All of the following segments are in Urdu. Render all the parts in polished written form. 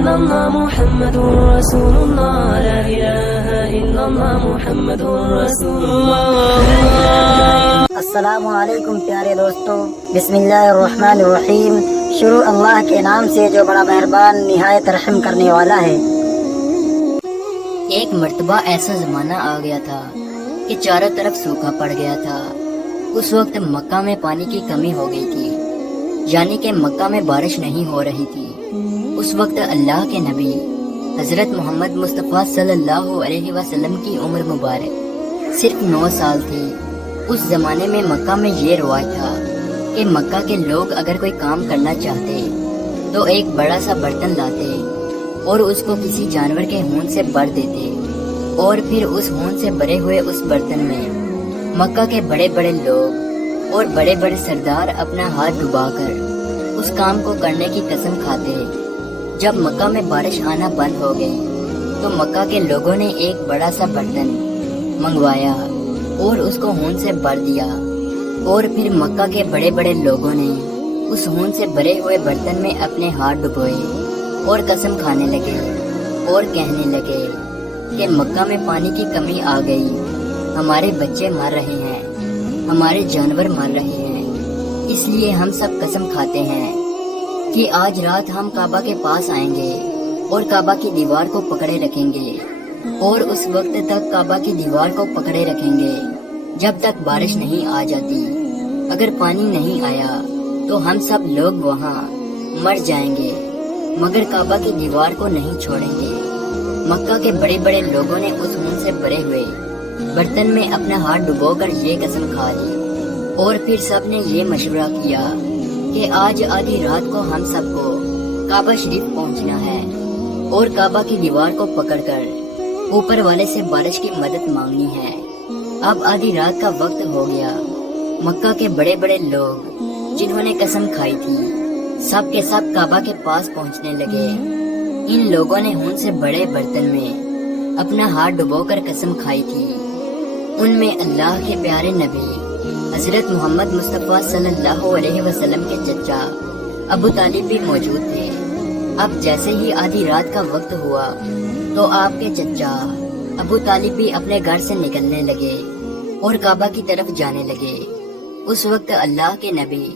إلا الله محمد رسول الله لا إله إلا الله محمد رسول الله. السلام علیکم پیارے دوستو، بسم اللہ الرحمن الرحیم. شروع اللہ کے نام سے جو بڑا مہربان نہایت رحم کرنے والا ہے. ایک مرتبہ ایسا زمانہ آ گیا تھا کہ چاروں طرف سوکھا پڑ گیا تھا. اس وقت مکہ میں پانی کی کمی ہو گئی تھی، یعنی کہ مکہ میں بارش نہیں ہو رہی تھی. اس وقت اللہ کے نبی حضرت محمد مصطفیٰ صلی اللہ علیہ وسلم کی عمر مبارک صرف 9 سال تھی. اس زمانے میں مکہ میں یہ رواج تھا کہ مکہ کے لوگ اگر کوئی کام کرنا چاہتے تو ایک بڑا سا برتن لاتے اور اس کو کسی جانور کے ہون سے بھر دیتے، اور پھر اس ہون سے بھرے ہوئے اس برتن میں مکہ کے بڑے بڑے لوگ اور بڑے بڑے سردار اپنا ہاتھ ڈبا کر اس کام کو کرنے کی قسم کھاتے. جب مکہ میں بارش آنا بند ہو گئی تو مکہ کے لوگوں نے ایک بڑا سا برتن منگوایا اور اس کو ہون سے بھر دیا، اور پھر مکہ کے بڑے بڑے لوگوں نے اس ہون سے بھرے ہوئے برتن میں اپنے ہاتھ ڈبوئے اور قسم کھانے لگے اور کہنے لگے کہ مکہ میں پانی کی کمی آ گئی، ہمارے بچے مر رہے ہیں، ہمارے جانور مر رہے ہیں، اس لیے ہم سب قسم کھاتے ہیں کہ آج رات ہم کعبہ کے پاس آئیں گے اور کعبہ کی دیوار کو پکڑے رکھیں گے، اور اس وقت تک کعبہ کی دیوار کو پکڑے رکھیں گے جب تک بارش نہیں آ جاتی. اگر پانی نہیں آیا تو ہم سب لوگ وہاں مر جائیں گے، مگر کعبہ کی دیوار کو نہیں چھوڑیں گے. مکہ کے بڑے بڑے لوگوں نے اس ہون سے بھرے ہوئے برتن میں اپنا ہاتھ ڈبو کر یہ قسم کھا لی، اور پھر سب نے یہ مشورہ کیا کہ آج آدھی رات کو ہم سب کو کعبہ شریف پہنچنا ہے اور کعبہ کی دیوار کو پکڑ کر اوپر والے سے بارش کی مدد مانگنی ہے. اب آدھی رات کا وقت ہو گیا. مکہ کے بڑے بڑے لوگ جنہوں نے قسم کھائی تھی سب کے سب کعبہ کے پاس پہنچنے لگے. ان لوگوں نے ہون سے بڑے برتن میں اپنا ہاتھ ڈبو کر قسم کھائی تھی. ان میں اللہ کے پیارے نبی حضرت محمد مصطفیٰ صلی اللہ علیہ وسلم کے چچا ابو طالب بھی موجود تھے. اب جیسے ہی آدھی رات کا وقت ہوا تو آپ کے چچا ابو طالب بھی اپنے گھر سے نکلنے لگے اور کعبہ کی طرف جانے لگے. اس وقت اللہ کے نبی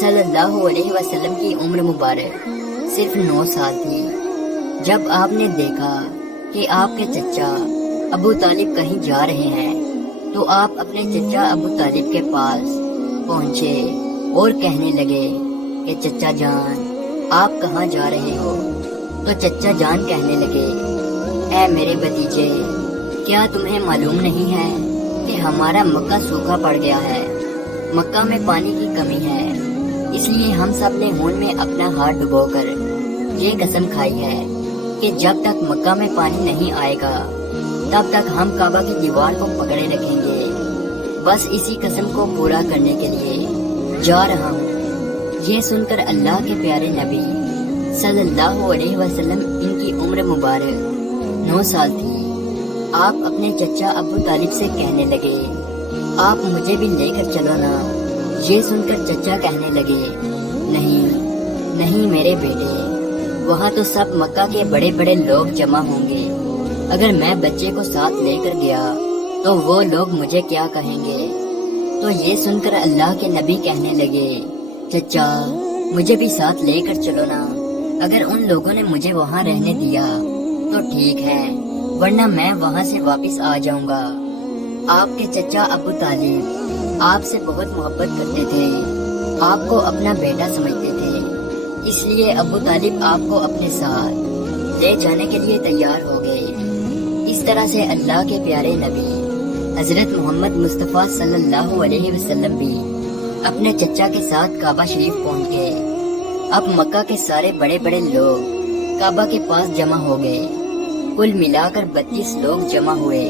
صلی اللہ علیہ وسلم کی عمر مبارک صرف 9 سال تھی. جب آپ نے دیکھا کہ آپ کے چچا ابو طالب کہیں جا رہے ہیں تو آپ اپنے چچا ابو طالب کے پاس پہنچے اور کہنے لگے کہ چچا جان آپ کہاں جا رہے ہو؟ تو چچا جان کہنے لگے اے میرے بھتیجے، کیا تمہیں معلوم نہیں ہے کہ ہمارا مکہ سوکھا پڑ گیا ہے، مکہ میں پانی کی کمی ہے، اس لیے ہم سب نے ہون میں اپنا ہاتھ ڈبو کر یہ قسم کھائی ہے کہ جب تک مکہ میں پانی نہیں آئے گا تب تک ہم کعبہ کی دیوار کو پکڑے رکھیں گے. بس اسی قسم کو پورا کرنے کے لیے جا رہا ہوں. یہ سن کر اللہ کے پیارے نبی صلی اللہ علیہ وسلم، ان کی عمر مبارک 9 سال تھی. آپ اپنے چچا ابو طالب سے کہنے لگے آپ مجھے بھی لے کر چلو نا. یہ سن کر چچا کہنے لگے نہیں میرے بیٹے، وہاں تو سب مکہ کے بڑے بڑے لوگ جمع ہوں گے، اگر میں بچے کو ساتھ لے کر گیا تو وہ لوگ مجھے کیا کہیں گے؟ تو یہ سن کر اللہ کے نبی کہنے لگے چچا مجھے بھی ساتھ لے کر چلو نا. اگر ان لوگوں نے مجھے وہاں رہنے دیا تو ٹھیک ہے، ورنہ میں وہاں سے واپس آ جاؤں گا. آپ کے چچا ابو طالب آپ سے بہت محبت کرتے تھے، آپ کو اپنا بیٹا سمجھتے تھے، اس لیے ابو طالب آپ کو اپنے ساتھ لے جانے کے لیے تیار ہو گئے. اس طرح سے اللہ کے پیارے نبی حضرت محمد مصطفیٰ صلی اللہ علیہ وسلم بھی اپنے چچا کے ساتھ کعبہ شریف پہنچ گئے. اب مکہ کے سارے بڑے بڑے لوگ کعبہ کے پاس جمع ہو گئے. کل ملا کر 32 لوگ جمع ہوئے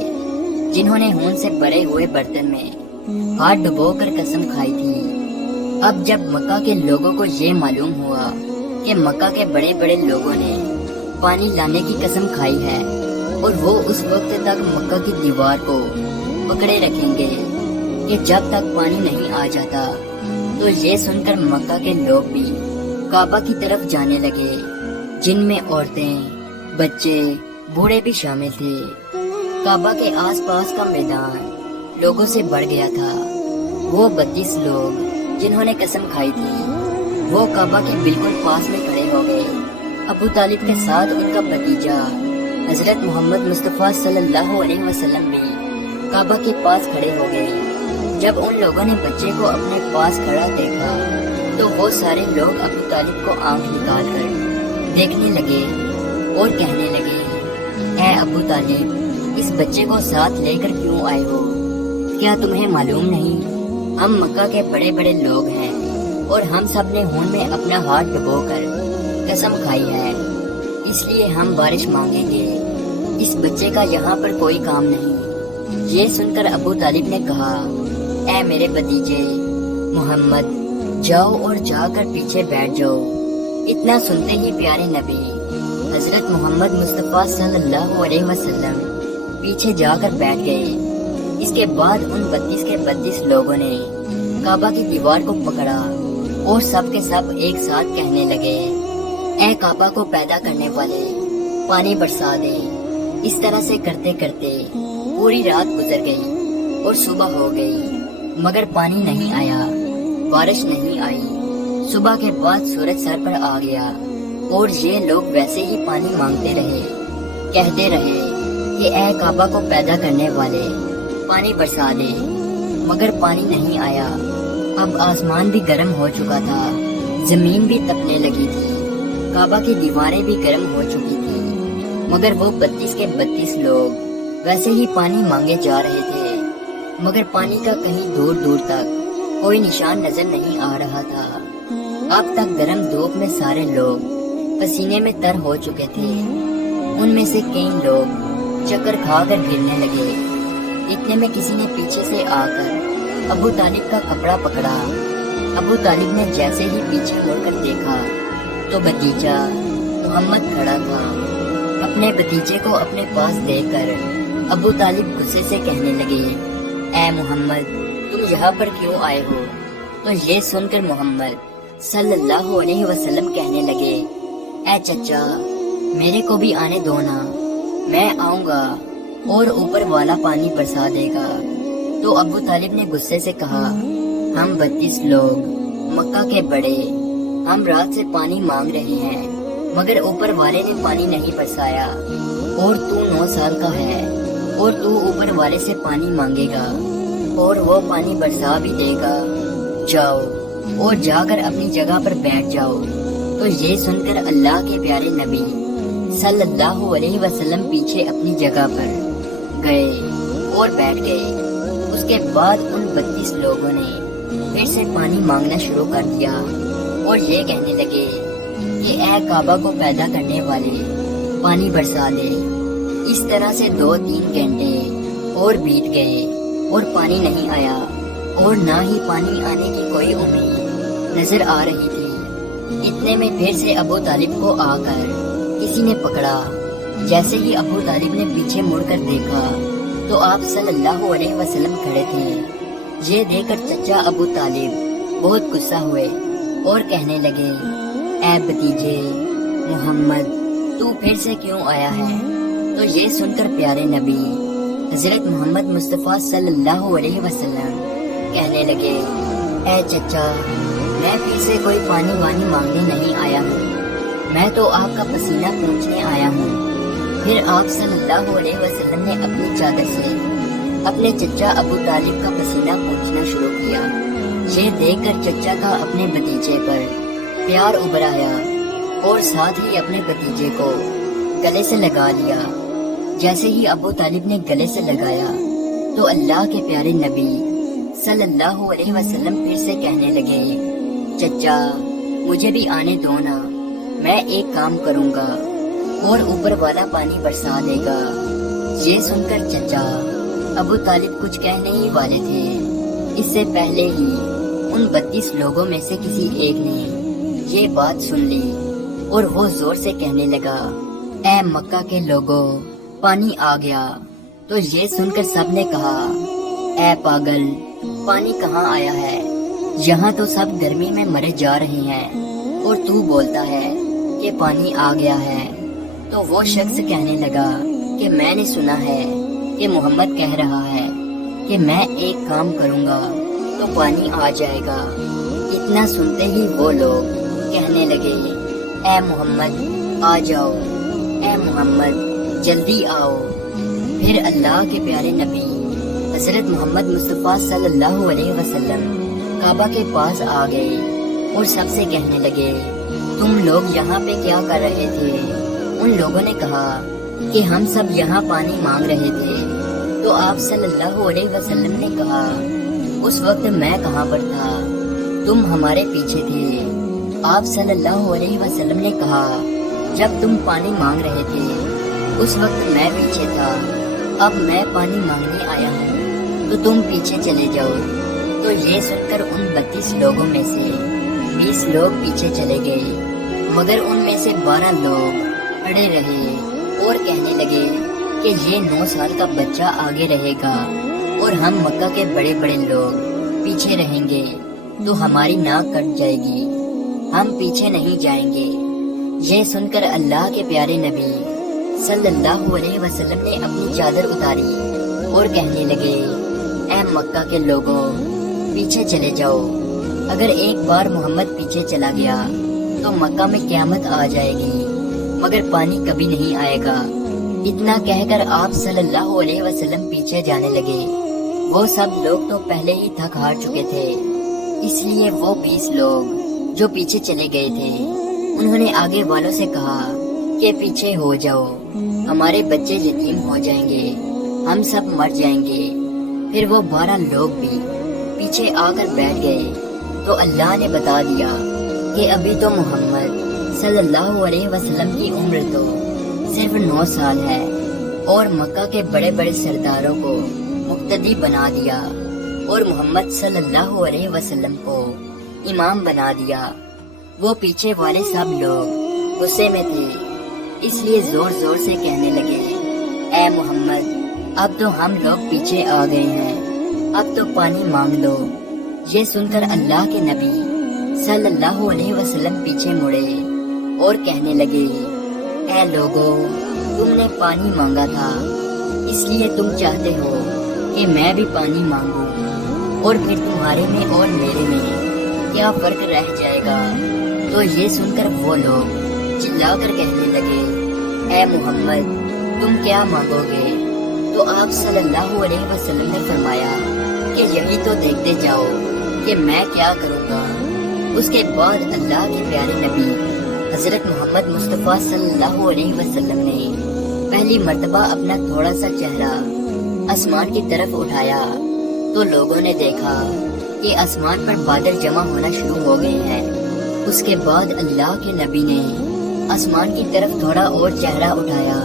جنہوں نے ہون سے بھرے ہوئے برتن میں ہاتھ ڈبو کر قسم کھائی تھی. اب جب مکہ کے لوگوں کو یہ معلوم ہوا کہ مکہ کے بڑے بڑے لوگوں نے پانی لانے کی قسم کھائی ہے اور وہ اس وقت تک مکہ کی دیوار کو پکڑے رکھیں گے کہ جب تک پانی نہیں آ جاتا، تو یہ سن کر مکہ کے لوگ بھی کعبہ کی طرف جانے لگے. جن میں عورتیں، بچے، بوڑھے بھی شامل تھے۔ کعبہ کے آس پاس کا میدان لوگوں سے بڑھ گیا تھا۔ وہ 32 لوگ جنہوں نے قسم کھائی تھی وہ کعبہ کے بالکل پاس میں کھڑے ہو گئے۔ ابو طالب کے ساتھ ان کا بھتیجا حضرت محمد مصطفیٰ صلی اللہ علیہ وسلم بھی کعبہ کے پاس کھڑے ہو گئے۔ جب ان لوگوں نے بچے کو اپنے پاس کھڑا دیکھا تو وہ سارے لوگ ابو طالب کو آنکھ نکال کر دیکھنے لگے اور کہنے لگے، اے ابو طالب، اس بچے کو ساتھ لے کر کیوں آئے ہو؟ کیا تمہیں معلوم نہیں ہم مکہ کے بڑے بڑے لوگ ہیں اور ہم سب نے خون میں اپنا ہاتھ ڈبو کر قسم کھائی ہے، اس لیے ہم بارش مانگیں گے، اس بچے کا یہاں پر کوئی کام نہیں۔ یہ سن کر ابو طالب نے کہا، اے میرے بھتیجے محمد، جاؤ اور جا کر پیچھے بیٹھ جاؤ۔ اتنا سنتے ہی پیارے نبی حضرت محمد مصطفیٰ صلی اللہ علیہ وسلم پیچھے جا کر بیٹھ گئے۔ اس کے بعد ان 32 کے 32 لوگوں نے کعبہ کی دیوار کو پکڑا اور سب کے سب ایک ساتھ کہنے لگے، اے کعبہ کو پیدا کرنے والے، پانی برسا دے۔ اس طرح سے کرتے کرتے پوری رات گزر گئی اور صبح ہو گئی، مگر پانی نہیں آیا، بارش نہیں آئی۔ صبح کے بعد سورج سر پر آ گیا اور یہ لوگ ویسے ہی پانی مانگتے رہے، کہتے رہے کہ اے کعبہ کو پیدا کرنے والے، پانی برسا دے، مگر پانی نہیں آیا۔ اب آسمان بھی گرم ہو چکا تھا، زمین بھی تپنے لگی تھی، کعبہ کی دیواریں بھی گرم ہو چکی تھی، مگر وہ 32 کے 32 لوگ ویسے ہی پانی مانگے جا رہے تھے، مگر پانی کا کہیں دور دور تک کوئی نشان نظر نہیں آ رہا تھا۔ اب تک گرم دھوپ میں سارے لوگ پسینے میں تر ہو چکے تھے۔ ان میں سے کئی لوگ چکر کھا کر گرنے لگے۔ اتنے میں کسی نے پیچھے سے آ کر ابو طالب کا کپڑا پکڑا۔ ابو طالب نے جیسے ہی پیچھے مڑ کر دیکھا تو بھتیجا محمد کھڑا تھا۔ اپنے بھتیجے کو اپنے پاس دیکھ کر ابو طالب غصے سے کہنے لگے، اے محمد، تم یہاں پر کیوں آئے ہو؟ تو یہ سن کر محمد صلی اللہ علیہ وسلم کہنے لگے، اے چچا، میرے کو بھی آنے دو نا، میں آؤں گا اور اوپر والا پانی برسا دے گا۔ تو ابو طالب نے غصے سے کہا، ہم 32 لوگ مکہ کے بڑے، ہم رات سے پانی مانگ رہے ہیں، مگر اوپر والے نے پانی نہیں برسایا، اور تو 9 سال کا ہے اور تو اوپر والے سے پانی مانگے گا اور وہ پانی برسا بھی دے گا۔ جاؤ اور جا کر اپنی جگہ پر بیٹھ جاؤ۔ تو یہ سن کر اللہ کے پیارے نبی صلی اللہ علیہ وسلم پیچھے اپنی جگہ پر گئے اور بیٹھ گئے۔ اس کے بعد ان 32 لوگوں نے پھر سے پانی مانگنا شروع کر دیا اور یہ کہنے لگے کہ اے کعبہ کو پیدا کرنے والے، پانی برسا دے۔ اس طرح سے 2-3 گھنٹے اور بیت گئے اور پانی نہیں آیا، اور نہ ہی پانی آنے کی کوئی امید نظر آ رہی تھی۔ اتنے میں پھر سے ابو طالب کو آ کر کسی نے پکڑا۔ جیسے ہی ابو طالب نے پیچھے مڑ کر دیکھا تو آپ صلی اللہ علیہ وسلم کھڑے تھے۔ یہ دیکھ کر چچا ابو طالب بہت غصہ ہوئے اور کہنے لگے، اے بھتیجے محمد، تو پھر سے کیوں آیا ہے؟ تو یہ سن کر پیارے نبی حضرت محمد مصطفیٰ صلی اللہ علیہ وسلم کہنے لگے، اے چچا، میں پھر سے کوئی پانی وانی مانگنے نہیں آیا ہوں، میں تو آپ کا پسینہ پوچھنے آیا ہوں۔ پھر آپ صلی اللہ علیہ وسلم نے اپنی چادر سے اپنے چچا ابو طالب کا پسینہ پوچھنا شروع کیا۔ یہ دیکھ کر چچا کا اپنے بھتیجے پر پیار ابھر آیا اور ساتھ ہی اپنے بھتیجے کو گلے سے لگا لیا۔ جیسے ہی ابو طالب نے گلے سے لگایا تو اللہ کے پیارے نبی صلی اللہ علیہ وسلم پھر سے کہنے لگے، چچا، مجھے بھی آنے دو نا، میں ایک کام کروں گا اور اوپر والا پانی برسا دے گا۔ یہ سن کر چچا ابو طالب کچھ کہنے ہی والے تھے، اس سے پہلے ہی ان 32 لوگوں میں سے کسی ایک نے یہ بات سن لی اور وہ زور سے کہنے لگا، اے مکہ کے لوگوں، پانی آ گیا۔ تو یہ سن کر سب نے کہا، اے پاگل، پانی کہاں آیا ہے؟ یہاں تو سب گرمی میں مرے جا رہے ہیں اور تو بولتا ہے کہ پانی آ گیا ہے تو وہ شخص کہنے لگا کہ میں نے سنا ہے کہ محمد کہہ رہا ہے کہ میں ایک کام کروں گا تو پانی آ جائے گا۔ اتنا سنتے ہی وہ لوگ کہنے لگے اے محمد آ جاؤ، اے محمد جلدی آؤ۔ پھر اللہ کے پیارے نبی حضرت محمد مصطفیٰ صلی اللہ علیہ وسلم کعبہ کے پاس آ گئے اور سب سے کہنے لگے تم لوگ یہاں پہ کیا کر رہے تھے؟ ان لوگوں نے کہا کہ ہم سب یہاں پانی مانگ رہے تھے۔ تو آپ صلی اللہ علیہ وسلم نے کہا اس وقت میں کہاں پر تھا؟ تم ہمارے پیچھے تھے۔ آپ صلی اللہ علیہ وسلم نے کہا جب تم پانی مانگ رہے تھے اس وقت میں پیچھے تھا، اب میں پانی مانگنے آیا ہوں تو تم پیچھے چلے جاؤ۔ تو یہ سن کر ان 32 لوگوں میں سے 20 لوگ پیچھے چلے گئے، مگر ان میں سے 12 لوگ اڑے رہے اور کہنے لگے کہ یہ 9 سال کا بچہ آگے رہے گا اور ہم مکہ کے بڑے بڑے لوگ پیچھے رہیں گے تو ہماری ناک کٹ جائے گی، ہم پیچھے نہیں جائیں گے۔ یہ سن کر اللہ کے پیارے نبی صلی اللہ علیہ وسلم نے اپنی چادر اتاری اور کہنے لگے اے مکہ کے لوگوں پیچھے چلے جاؤ، اگر ایک بار محمد پیچھے چلا گیا تو مکہ میں قیامت آ جائے گی مگر پانی کبھی نہیں آئے گا۔ اتنا کہہ کر آپ صلی اللہ علیہ وسلم پیچھے جانے لگے۔ وہ سب لوگ تو پہلے ہی تھک ہار چکے تھے، اس لیے وہ 20 لوگ جو پیچھے چلے گئے تھے انہوں نے آگے والوں سے کہا کہ پیچھے ہو جاؤ، ہمارے بچے یتیم ہو جائیں گے، ہم سب مر جائیں گے۔ پھر وہ 12 لوگ بھی پیچھے آ کر بیٹھ گئے تو اللہ نے بتا دیا کہ ابھی تو محمد صلی اللہ علیہ وسلم کی عمر تو صرف 9 سال ہے اور مکہ کے بڑے بڑے سرداروں کو مقتدی بنا دیا اور محمد صلی اللہ علیہ وسلم کو امام بنا دیا۔ وہ پیچھے والے سب لوگ غصے میں تھے، اس لیے زور زور سے کہنے لگے اے محمد اب تو ہم لوگ پیچھے آ گئے ہیں، اب تو پانی مانگ لو۔ یہ سن کر اللہ کے نبی صلی اللہ علیہ وسلم پیچھے مڑے اور کہنے لگے اے لوگوں تم نے پانی مانگا تھا، اس لیے تم چاہتے ہو کہ میں بھی پانی مانگوں، اور پھر تمہارے میں اور میرے میں کیا فرق رہ جائے گا؟ تو یہ سن کر وہ لوگ چلا کر کہنے لگے اے محمد تم کیا مانگو گے؟ تو آپ صلی اللہ علیہ وسلم نے فرمایا کہ یہی تو دیکھتے جاؤ کہ میں کیا کروں گا۔ اس کے بعد اللہ کے پیارے نبی حضرت محمد مصطفیٰ صلی اللہ علیہ وسلم نے پہلی مرتبہ اپنا تھوڑا سا چہرہ آسمان کی طرف اٹھایا تو لوگوں نے دیکھا کہ آسمان پر بادل جمع ہونا شروع ہو گئے ہیں۔ اس کے بعد اللہ کے نبی نے آسمان کی طرف تھوڑا اور چہرہ اٹھایا،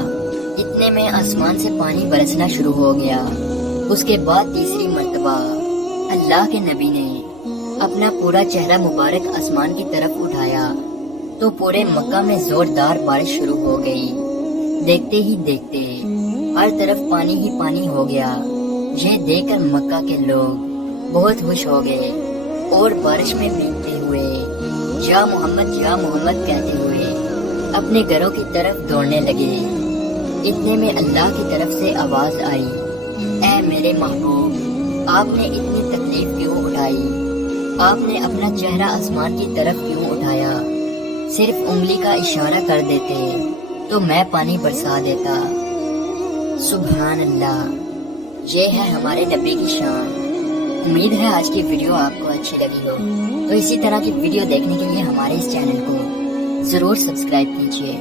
اتنے میں آسمان سے پانی برسنا شروع ہو گیا۔ اس کے بعد تیسری مرتبہ اللہ کے نبی نے اپنا پورا چہرہ مبارک آسمان کی طرف اٹھایا تو پورے مکہ میں زوردار بارش شروع ہو گئی۔ دیکھتے ہی دیکھتے ہر طرف پانی ہی پانی ہو گیا۔ یہ دیکھ کر مکہ کے لوگ بہت خوش ہو گئے اور بارش میں بھیگتے ہوئے یا محمد کہتے ہوئے اپنے گھروں کی طرف دوڑنے لگے۔ اتنے میں اللہ کی طرف سے آواز آئی اے میرے محبوب آپ نے اتنی تکلیف کیوں اٹھائی؟ آپ نے اپنا چہرہ آسمان کی طرف کیوں اٹھایا؟ صرف انگلی کا اشارہ کر دیتے تو میں پانی برسا دیتا۔ سبحان اللہ، یہ ہے ہمارے نبی کی شان۔ امید ہے آج کی ویڈیو آپ کو اچھی لگی ہو، تو اسی طرح کی ویڈیو دیکھنے کے لیے ہمارے اس چینل کو ضرور سبسکرائب کیجیے۔